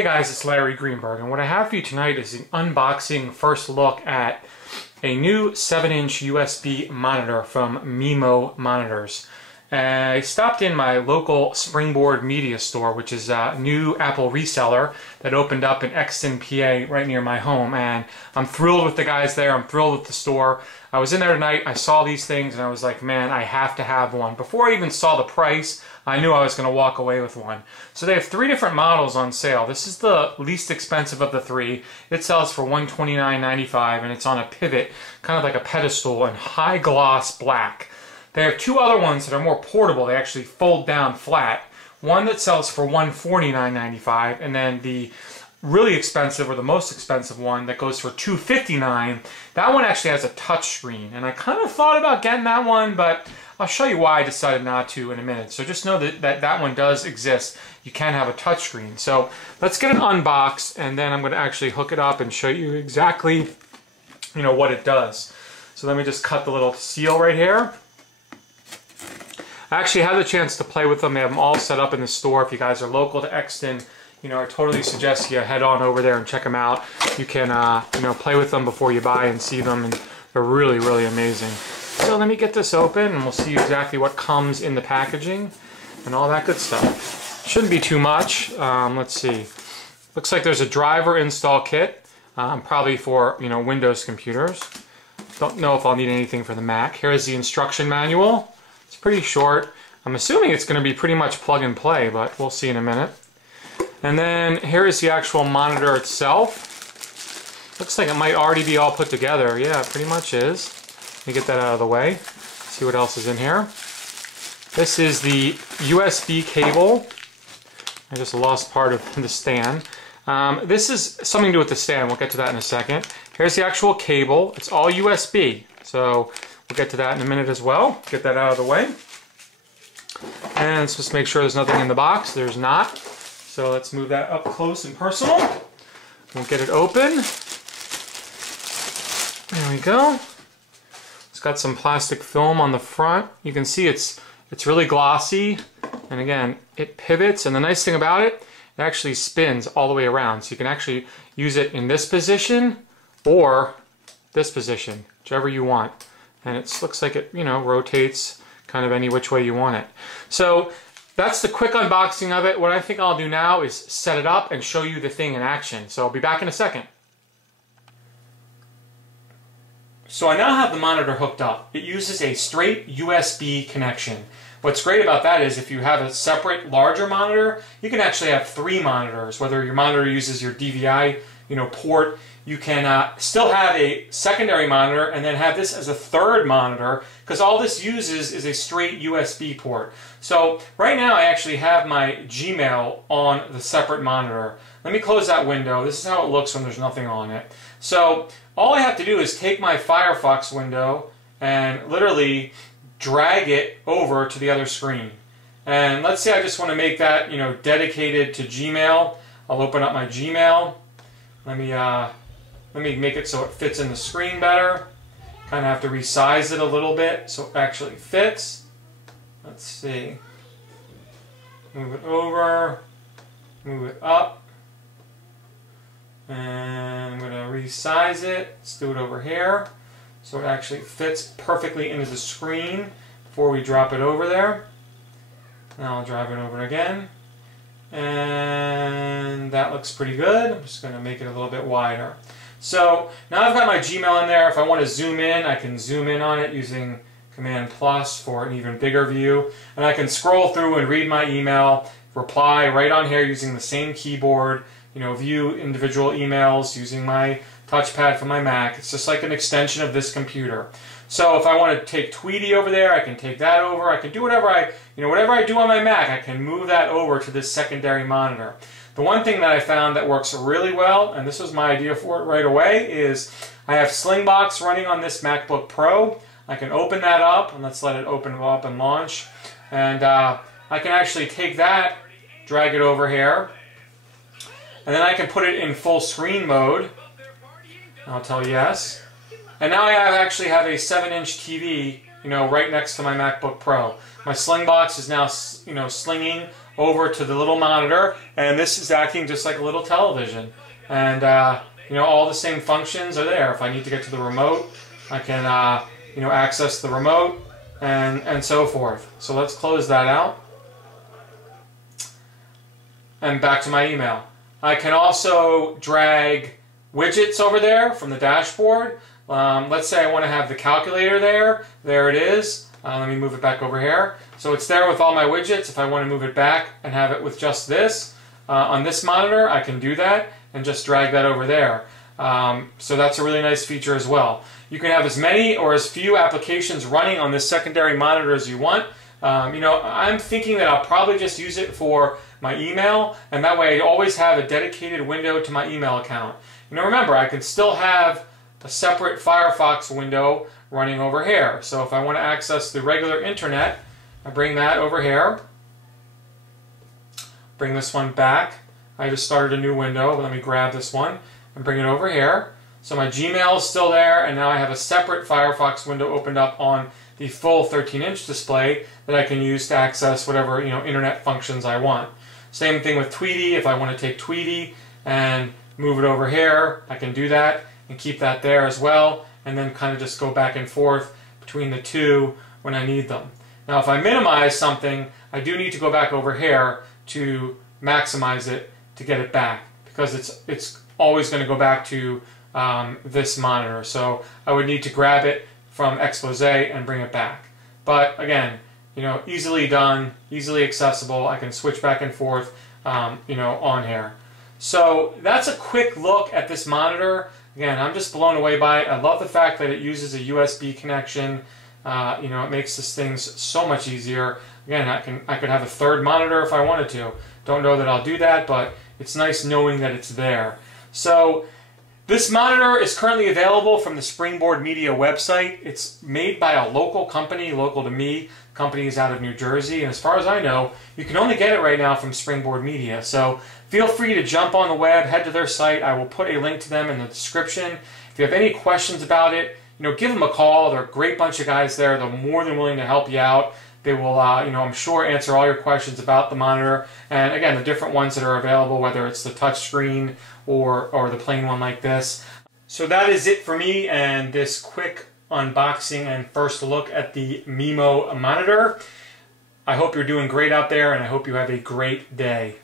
Hey guys, it's Larry Greenberg, and what I have for you tonight is an unboxing first look at a new 7-inch USB monitor from Mimo monitors. I stopped in my local Springboard Media Store, which is a new Apple reseller that opened up in Exton, PA, right near my home, and I'm thrilled with the guys there. I'm thrilled with the store. I was in there tonight, I saw these things, and I was like, man, I have to have one. Before I even saw the price, I knew I was going to walk away with one. So they have 3 different models on sale. This is the least expensive of the 3. It sells for $129.95, and it's on a pivot, kind of like a pedestal, in high gloss black. They have 2 other ones that are more portable. They actually fold down flat. One that sells for $149.95, and then the really expensive, or the most expensive one, that goes for $259. That one actually has a touch screen, and I kind of thought about getting that one, but I'll show you why I decided not to in a minute. So just know that one does exist. You can have a touch screen. So let's get it unboxed, and then I'm going to actually hook it up and show you exactly, what it does. So let me just cut the little seal right here. I actually had the chance to play with them. They have them all set up in the store. If you guys are local to Exton, I totally suggest you head on over there and check them out. You can, play with them before you buy and see them, and they're really, really amazing. So let me get this open, and we'll see exactly what comes in the packaging and all that good stuff. Shouldn't be too much. Let's see. Looks like there's a driver install kit, probably for Windows computers. Don't know if I'll need anything for the Mac. Here's the instruction manual. It's pretty short. I'm assuming it's going to be pretty much plug and play, but we'll see in a minute. And then here is the actual monitor itself. Looks like it might already be all put together. Yeah, it pretty much is. Let me get that out of the way. See what else is in here. This is the USB cable. I just lost part of the stand. This is something to do with the stand. We'll get to that in a second. Here's the actual cable. It's all USB. So we'll get to that in a minute as well. Get that out of the way. And let's just make sure there's nothing in the box. There's not. So let's move that up close and personal. We'll get it open. There we go. It's got some plastic film on the front. You can see it's really glossy. And again, it pivots. And the nice thing about it, it actually spins all the way around. So you can actually use it in this position or this position, whichever you want. And it looks like it, rotates kind of any which way you want it. So that's the quick unboxing of it. What I think I'll do now is set it up and show you the thing in action. So I'll be back in a second. So I now have the monitor hooked up. It uses a straight USB connection. What's great about that is if you have a separate larger monitor, you can actually have 3 monitors. Whether your monitor uses your DVI port, you can still have a secondary monitor and then have this as a 3rd monitor, because all this uses is a straight USB port. So right now I actually have my Gmail on the separate monitor. Let me close that window. This is how it looks when there's nothing on it. So all I have to do is take my Firefox window and literally drag it over to the other screen. And let's say I just want to make that dedicated to Gmail. I'll open up my Gmail. Let me make it so it fits in the screen better. Kind of have to resize it a little bit so it actually fits. Let's see. Move it over, move it up, and I'm going to resize it. Let's do it over here so it actually fits perfectly into the screen before we drop it over there. Now I'll drop it over again. And that looks pretty good. I'm just going to make it a little bit wider. So now I've got my Gmail in there. If I want to zoom in, I can zoom in on it using Command plus for an even bigger view. And I can scroll through and read my email, reply right on here using the same keyboard, view individual emails using my touchpad from my Mac. It's just like an extension of this computer. So if I want to take Tweety over there, I can take that over. I can do whatever whatever I do on my Mac, I can move that over to this secondary monitor. The one thing that I found that works really well, and this was my idea for it right away, is I have Slingbox running on this MacBook Pro. I can open that up, and let's let it open up and launch. And I can actually take that, drag it over here, and then I can put it in full screen mode. I'll tell yes. And now I actually have a 7-inch TV, right next to my MacBook Pro. My Slingbox is now, slinging over to the little monitor, and this is acting just like a little television. And you know, all the same functions are there. If I need to get to the remote, I can you know, access the remote and so forth. So let's close that out. And back to my email. I can also drag widgets over there from the dashboard. Let's say I want to have the calculator there. There it is. Let me move it back over here. So it's there with all my widgets. If I want to move it back and have it with just this, on this monitor, I can do that and just drag that over there. So that's a really nice feature as well. You can have as many or as few applications running on this secondary monitor as you want. You know, I'm thinking that I'll probably just use it for my email, and that way I always have a dedicated window to my email account. You know, remember, I can still have a separate Firefox window running over here. So if I want to access the regular internet, I bring that over here. Bring this one back. I just started a new window. Let me grab this one and bring it over here. So my Gmail is still there, and now I have a separate Firefox window opened up on the full 13-inch display that I can use to access whatever, you know, internet functions I want. Same thing with Tweety. If I want to take Tweety and move it over here, I can do that and keep that there as well, and then kind of just go back and forth between the two when I need them. Now if I minimize something, I do need to go back over here to maximize it to get it back, because it's always going to go back to this monitor. So I would need to grab it from Expose and bring it back. But again, you know, easily done, easily accessible. I can switch back and forth, you know, on here. So that's a quick look at this monitor. Again, I'm just blown away by it. I love the fact that it uses a USB connection. You know, it makes this thing so much easier. Again, I could have a third monitor if I wanted to. Don't know that I'll do that, but it's nice knowing that it's there. So this monitor is currently available from the Springboard Media website. It's made by a local company, local to me. The company is out of New Jersey, and as far as I know, you can only get it right now from Springboard Media. So feel free to jump on the web, head to their site. I will put a link to them in the description. If you have any questions about it, you know, give them a call. They're a great bunch of guys there. They're more than willing to help you out. They will, you know, I'm sure answer all your questions about the monitor, and again, the different ones that are available, whether it's the touch screen or the plain one like this. So that is it for me and this quick unboxing and first look at the Mimo monitor. I hope you're doing great out there, and I hope you have a great day.